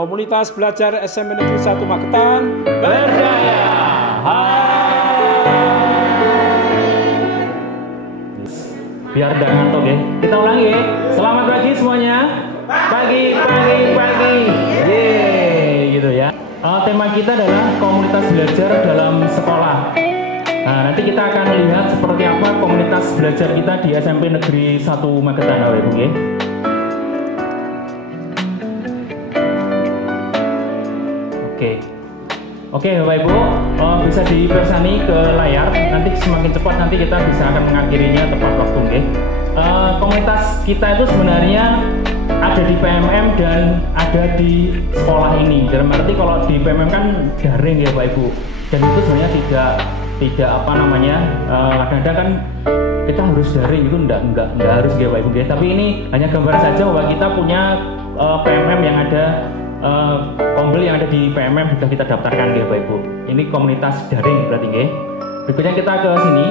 Komunitas Belajar SMP Negeri 1 Magetan berdaya. Biar tidak ngantuk ya. Kita ulangi ya. Selamat pagi semuanya. Pagi. Yeay, gitu ya. Tema kita adalah komunitas belajar dalam sekolah. Nah, nanti kita akan melihat seperti apa komunitas belajar kita di SMP Negeri 1 Magetan, Bapak Ibu ya. Oke, Bapak Ibu, bisa dipersani ke layar. Nanti semakin cepat nanti kita bisa akan mengakhirinya tepat waktu, nggih. Komunitas kita itu sebenarnya ada di PMM dan ada di sekolah ini. Dalam arti kalau di PMM kan daring ya, Bapak Ibu. Dan itu sebenarnya tidak apa namanya, kadang-kadang kan kita harus daring, itu enggak harus ya, Bapak Ibu. Tapi ini hanya gambaran saja bahwa kita punya PMM yang ada kombel yang ada di PMM sudah kita daftarkan ya, Bapak Ibu. Ini komunitas daring berarti ya. Berikutnya kita ke sini,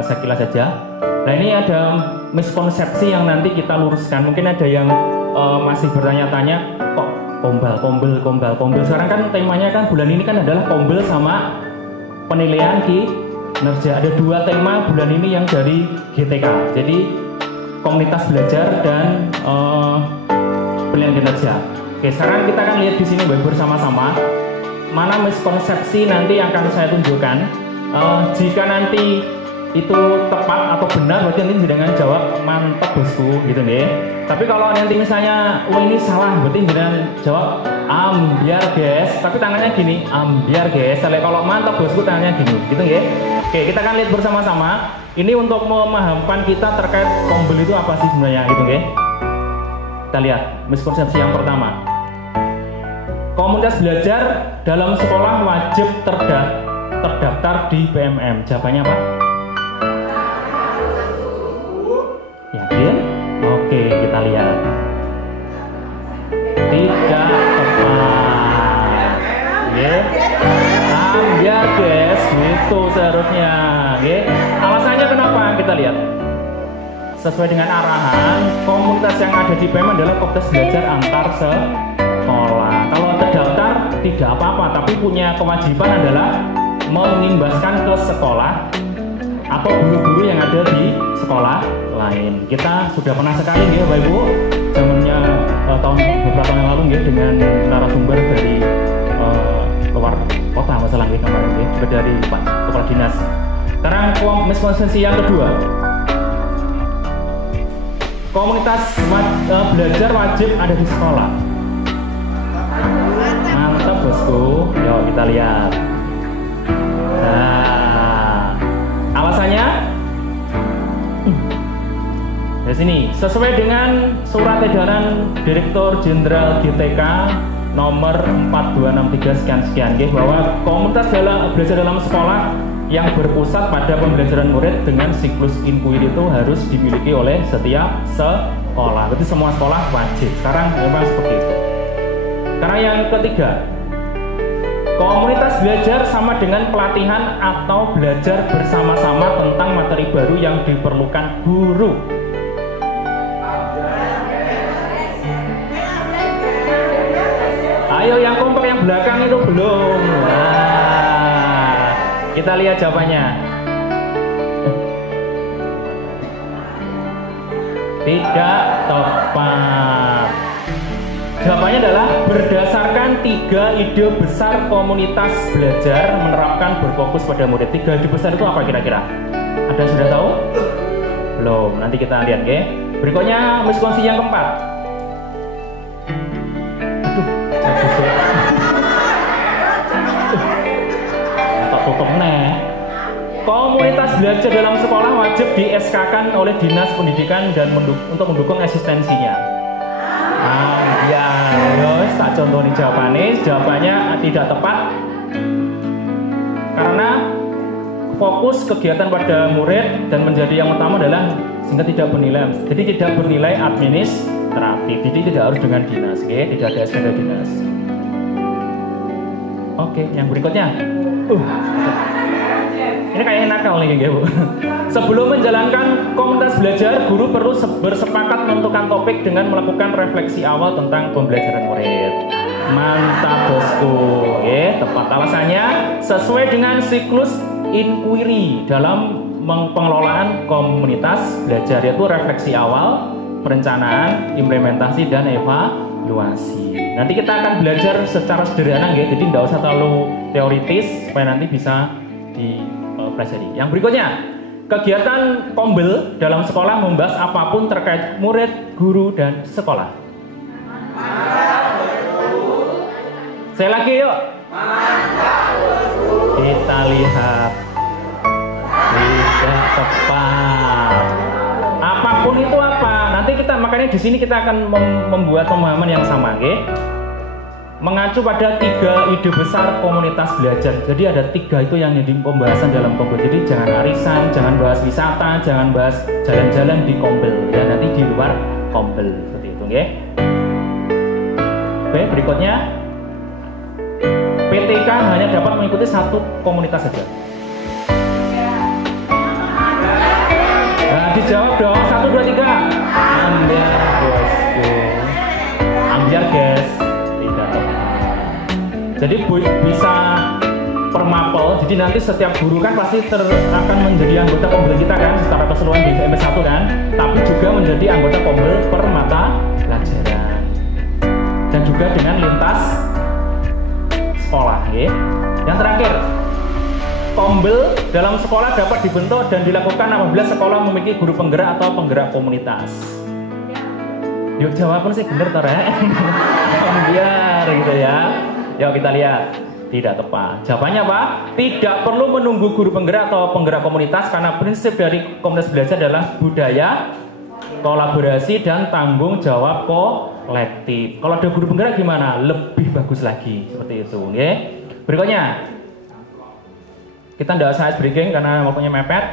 saya kilas saja. Nah, ini ada miskonsepsi yang nanti kita luruskan. Mungkin ada yang masih bertanya-tanya, kok kombel. Sekarang kan temanya kan bulan ini kan adalah kombel sama penilaian kinerja. Ada dua tema bulan ini yang dari GTK. Jadi komunitas belajar dan penilaian kinerja. Oke, sekarang kita akan lihat di sini bersama-sama mana miskonsepsi nanti yang akan saya tunjukkan. Jika nanti itu tepat atau benar, berarti nanti jangan jawab mantap bosku gitu nih. Tapi kalau nanti misalnya ini salah, berarti jangan jawab ambiar guys. Tapi tangannya gini, ambiar guys. Kalau mantap bosku tangannya gini, gitu ya. Oke, kita akan lihat bersama-sama. Ini untuk memahamkan kita terkait kombel itu apa sih sebenarnya, gitu ya. Kita lihat miskonsepsi yang pertama. Komunitas belajar dalam sekolah wajib terdaftar di PMM. Jawabannya apa? Yakin? Oke, kita lihat. Tidak tepat. Ya. Ambiar guys, gitu seharusnya. Ya. Alasannya kenapa? Kita lihat. Sesuai dengan arahan, komunitas yang ada di PMM adalah komunitas belajar antar sekolah. Kalau terdaftar tidak apa-apa, tapi punya kewajiban adalah mengimbaskan ke sekolah atau guru-guru yang ada di sekolah lain. Kita sudah pernah sekali ya, Bapak Ibu, zamannya beberapa tahun yang lalu ya, dengan narasumber dari luar kota masalahnya kemarin ya, juga dari Pak Kepala Dinas. Sekarang miskonsepsi yang kedua. Komunitas belajar wajib ada di sekolah. Mantap bosku. Yuk kita lihat. Nah, alasannya dari sini sesuai dengan surat edaran Direktur Jenderal GTK nomor 4263 sekian bahwa komunitas belajar dalam sekolah yang berpusat pada pembelajaran murid dengan siklus inquiry itu harus dimiliki oleh setiap sekolah. Berarti semua sekolah wajib. Sekarang memang seperti itu. Karena yang ketiga, komunitas belajar sama dengan pelatihan atau belajar bersama-sama tentang materi baru yang diperlukan guru. Ayo yang kompak yang belakang itu belum. Kita lihat jawabannya. Tidak tepat. Jawabannya adalah berdasarkan 3 ide besar komunitas belajar menerapkan berfokus pada murid. 3 ide besar itu apa kira-kira? Ada yang sudah tahu? Belum. Nanti kita lihat ya. Berikutnya miskonsepsi yang keempat. Aduh, tutup nih. Komunitas belajar dalam sekolah wajib di-SK-kan oleh Dinas Pendidikan dan untuk mendukung eksistensinya. Ya, tak contoh nih jawabannya tidak tepat karena fokus kegiatan pada murid dan menjadi yang utama adalah sehingga tidak bernilai. Jadi tidak bernilai administratif. Jadi tidak harus dengan dinas, okay? Tidak ada SK dari dinas. Oke, yang berikutnya. Ini kayak nakal nih, Bu. Sebelum menjalankan komunitas belajar, guru perlu bersepakat menentukan topik dengan melakukan refleksi awal tentang pembelajaran murid. Mantap bosku, tepat. Alasannya sesuai dengan siklus inquiry dalam pengelolaan komunitas belajar, yaitu refleksi awal, perencanaan, implementasi, dan evaluasi. Nanti kita akan belajar secara sederhana, jadi tidak usah terlalu teoritis supaya nanti bisa dipelajari. Yang berikutnya, kegiatan Kombel dalam sekolah membahas apapun terkait murid, guru, dan sekolah. Saya lagi yuk. Kita lihat. Tidak tepat. Apapun itu apa? Nanti kita makanya di sini kita akan membuat pemahaman yang sama, mengacu pada 3 ide besar komunitas belajar. Jadi ada 3 itu yang jadi pembahasan dalam Kombel. Jadi jangan arisan, jangan bahas wisata, jangan bahas jalan-jalan di Kombel. Ya nanti di luar Kombel seperti itu, Oke, berikutnya PTK hanya dapat mengikuti 1 komunitas saja. Nah, dijawab dong, 1, 2, 3. Ambiar bosku. Ambiar guys. Tidak tepat. Jadi bisa per mapel. Jadi nanti setiap guru kan pasti akan menjadi anggota Kombel kita kan secara keseluruhan di SMP 1 kan. Tapi juga menjadi anggota Kombel per mata pelajaran. Dan juga dengan lintas sekolah, Yang terakhir, Kombel dalam sekolah dapat dibentuk dan dilakukan apabila sekolah memiliki guru penggerak atau penggerak komunitas. Yuk jawaban sih bener toh, biar gitu ya. Yuk kita lihat. Tidak tepat. Jawabannya apa? Tidak perlu menunggu guru penggerak atau penggerak komunitas karena prinsip dari komunitas belajar adalah budaya, kolaborasi, dan tanggung jawab kolektif. Kalau ada guru penggerak gimana? Lebih bagus lagi seperti itu. Berikutnya. Kita tidak usah ice breaking karena waktunya mepet.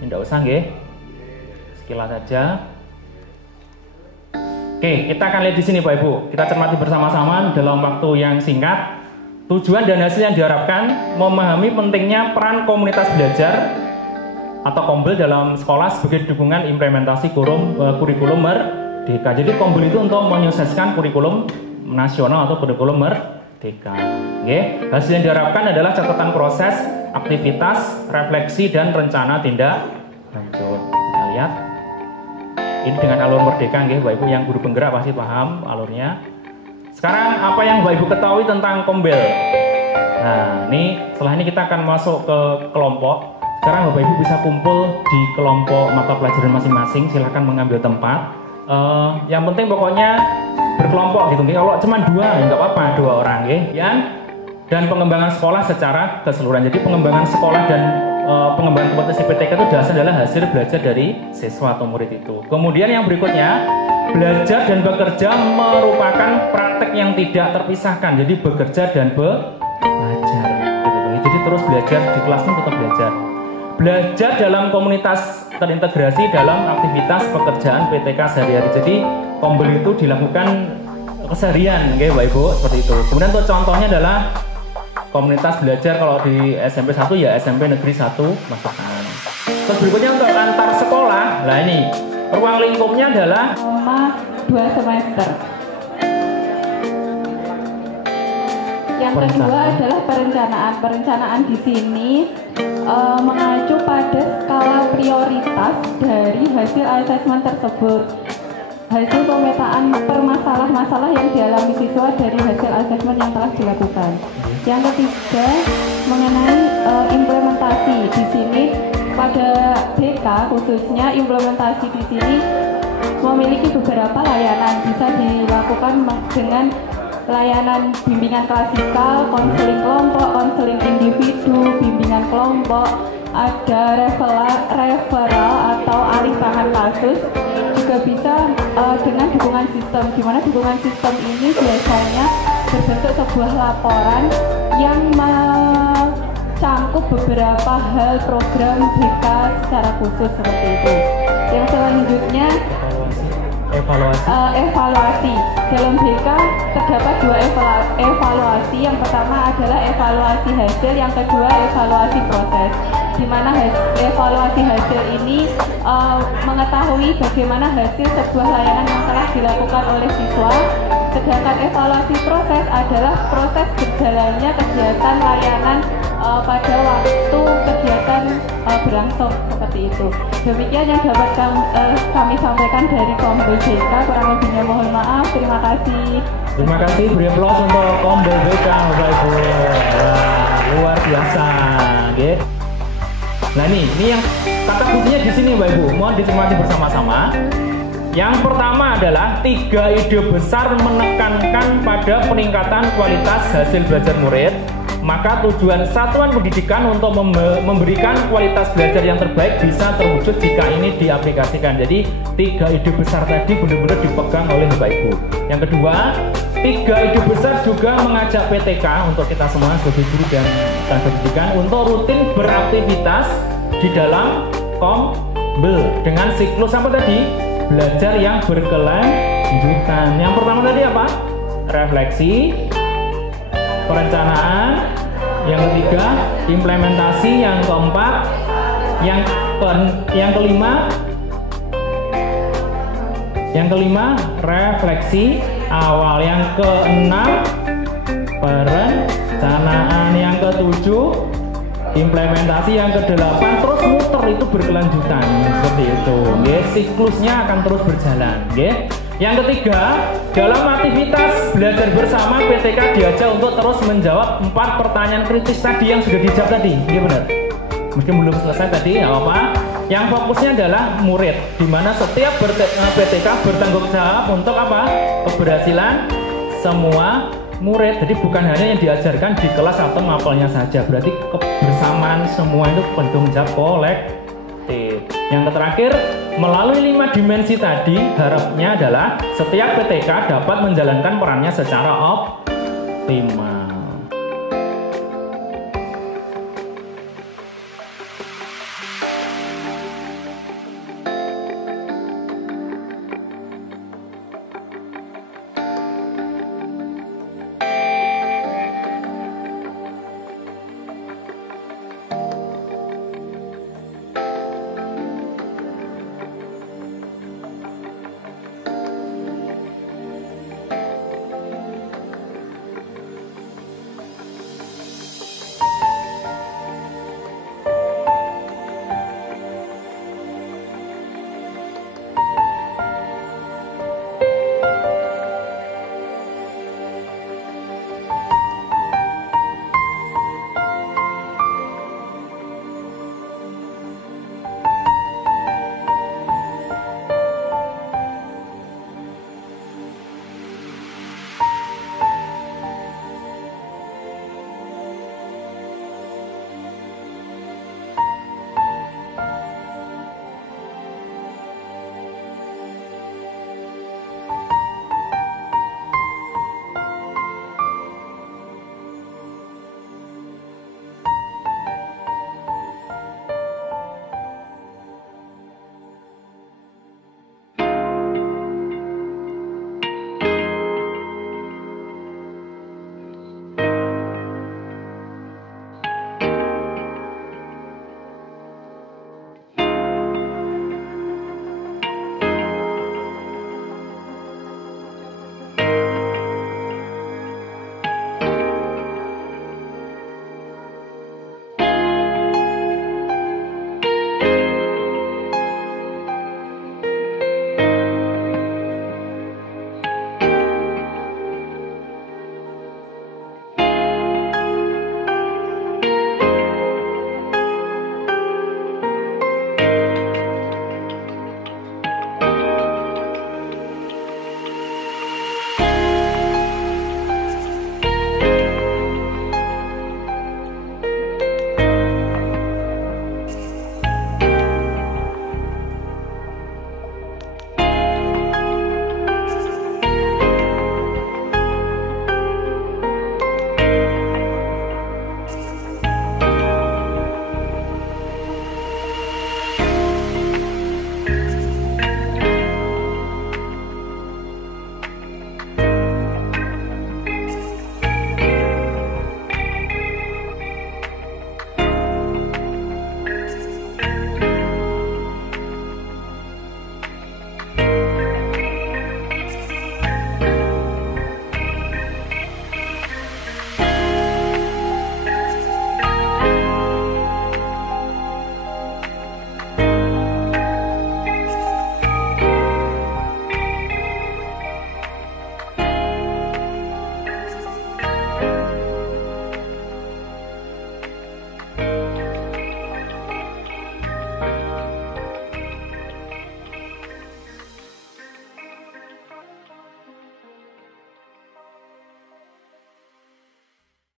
Tidak usah, sekilas saja. Oke, kita akan lihat di sini, Pak Ibu. Kita cermati bersama-sama dalam waktu yang singkat. Tujuan dan hasil yang diharapkan memahami pentingnya peran komunitas belajar atau Kombel dalam sekolah sebagai dukungan implementasi kurikulum merdeka. Jadi Kombel itu untuk menyukseskan kurikulum nasional atau kurikulum merdeka. Hasil yang diharapkan adalah catatan proses, aktivitas, refleksi, dan rencana tindak lanjut. Kita lihat. Ini dengan alur merdeka, Bapak Ibu yang guru penggerak pasti paham alurnya. Sekarang apa yang Bapak Ibu ketahui tentang Kombel? Nah, setelah ini kita akan masuk ke kelompok. Sekarang Bapak Ibu bisa kumpul di kelompok mata pelajaran masing-masing. Silahkan mengambil tempat. Yang penting pokoknya berkelompok gitu. Kalau cuma 2 ya nggak apa-apa, 2 orang, Dan pengembangan sekolah secara keseluruhan. Jadi pengembangan sekolah dan pengembangan kompetensi PTK itu dasar adalah hasil belajar dari siswa atau murid itu. Kemudian yang berikutnya, belajar dan bekerja merupakan praktek yang tidak terpisahkan. Jadi bekerja dan belajar. Jadi terus belajar di kelas pun tetap belajar. Belajar dalam komunitas terintegrasi dalam aktivitas pekerjaan PTK sehari-hari. Jadi Kombel itu dilakukan keseharian, Bapak Ibu, seperti itu. Kemudian untuk contohnya adalah komunitas belajar kalau di SMP 1 ya SMP Negeri 1 Masukkan. Terus berikutnya untuk antar sekolah, nah ini ruang lingkupnya adalah 2 semester. Yang kedua adalah perencanaan. Perencanaan di sini mengacu pada skala prioritas dari hasil asesmen tersebut. Hasil pemetaan permasalah-masalah yang dialami siswa dari hasil asesmen yang telah dilakukan. Yang ketiga mengenai implementasi di sini pada BK khususnya implementasi di sini memiliki beberapa layanan, bisa dilakukan dengan layanan bimbingan klasikal, konseling kelompok, konseling individu, bimbingan kelompok, ada referral atau alih tangan kasus, juga bisa dengan dukungan sistem, di mana dukungan sistem ini biasanya berbentuk sebuah laporan yang mencangkup beberapa hal program BK secara khusus seperti itu. Yang selanjutnya evaluasi. Dalam BK terdapat 2 evaluasi. Yang pertama adalah evaluasi hasil, yang kedua evaluasi proses. di mana evaluasi hasil ini mengetahui bagaimana hasil sebuah layanan yang telah dilakukan oleh siswa. Sedangkan evaluasi proses adalah proses berjalannya kegiatan layanan pada waktu kegiatan berlangsung seperti itu. Demikian yang dapat kami sampaikan dari Kombel BK. Kurang lebihnya mohon maaf. Terima kasih. Terima kasih, beri aplaus untuk Kombel BK, Bapak Ibu. Wah, luar biasa, okay. Nah ini yang kata kuncinya di sini, Bapak Ibu. Mohon dicermati bersama-sama. Yang pertama adalah 3 ide besar menekankan pada peningkatan kualitas hasil belajar murid. Maka tujuan satuan pendidikan untuk memberikan kualitas belajar yang terbaik bisa terwujud jika ini diaplikasikan. Jadi 3 ide besar tadi benar-benar dipegang oleh Bapak Ibu. Yang kedua, 3 ide besar juga mengajak PTK untuk kita semua sebagai guru dan pendidikan untuk rutin beraktivitas di dalam Kombel dengan siklus apa tadi? Belajar yang berkelanjutan. Yang pertama tadi apa? Refleksi, perencanaan. Yang ketiga, implementasi. Yang keempat, yang kelima, refleksi awal. Yang keenam, perencanaan. Yang ketujuh, implementasi. Yang kedelapan, terus muter, itu berkelanjutan seperti itu, okay. Siklusnya akan terus berjalan, okay. Yang ketiga, dalam aktivitas belajar bersama PTK diajak untuk terus menjawab 4 pertanyaan kritis tadi yang sudah dijawab tadi, iya benar. Mungkin belum selesai tadi, apa? Yang fokusnya adalah murid, di mana setiap PTK bertanggung jawab untuk apa? Keberhasilan semua murid. Jadi bukan hanya yang diajarkan di kelas atau mapelnya saja, berarti kebersamaan semua itu penanggung jawab kolektif. Yang terakhir, melalui 5 dimensi tadi, harapnya adalah setiap PTK dapat menjalankan perannya secara optimal.